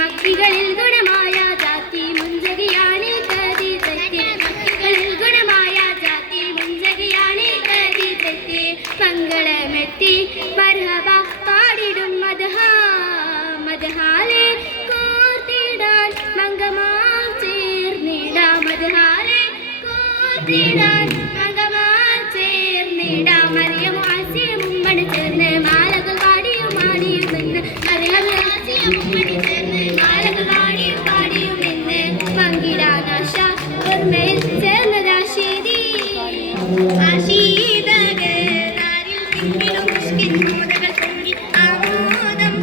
മക്കളിൽ ഗുണമായ ജാതി മുൻജകിയാണ് കതി തെറ്റി മക്കളിൽ ഗുണമായ ജാതി മുൻജകിയാണ് കതി തെറ്റി മംഗളമെത്തി മർഹബ പാടിടും മദ്ഹാലെ കോർത്തിടാൻ മംഗമാം ചേർന്നിടാം മദ്ഹാലെ കോർത്തിടാൻ മംഗമാം ചേർന്നിടാം മറിയം ആസിയും ഉമ്മണി ചേർന്ന് മാലകൾ പാടിയും ആടിയും നിന്ന് മറിയം ആസിയും ഉമ്മണി ചേർന്ന് മാലകൾ പാടിയും പാടിയും നിന്ന് പങ്കിടാനാശ ഓർമ്മയിൽ ചേർന്നതാശീതി ആശീതകരാരിൽ തിങ്ങിടും മുഷ്കിൻ മോദകൾ പൊങ്ങി ആമോദം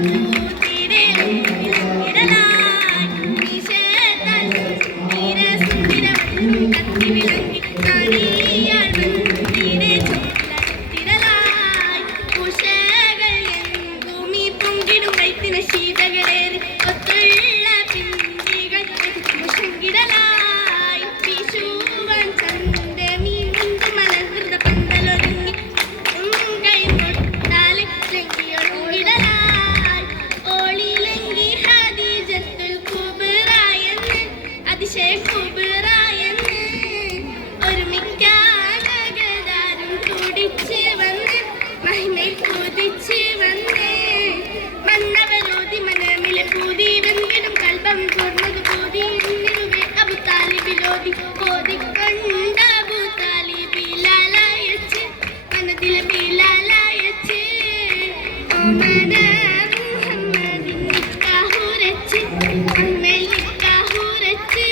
ശീതകളേറി ഒത്തുള്ള പിന്നികൾ മുഷങ്കിടലായി വിഷുവൻ ചന്തമീ മുന്തു മലർന്ന പന്തലൊരുങ്ങി കൈ മുട്ടാലെ ലംഘിയൊടുങ്ങിടലായി ഓളിലങ്കി ഹദീജത്തുൽ കുബ്രായെന്ന് അതിശയ കുബ്രായെന്ന് ഒരുമിക്കാനകതാരും തുടിച്ച് വന്ന് മഹിമയിൽ കുതിച്ച് വന്ന് കൂതി വെന്തിടും കൽബം തുറന്നത് കൂതി നിന്നുവേ അബു താലിബിലോതി കോതി കണ്ട അബു താലിബിലാലയച്ച് മനതിലെ ബിലാലയച്ച് ഓമന മുഹമ്മദിൻ നിക്കാഹുരച്ച് അമ്മൽ നിക്കാഹുരച്ച്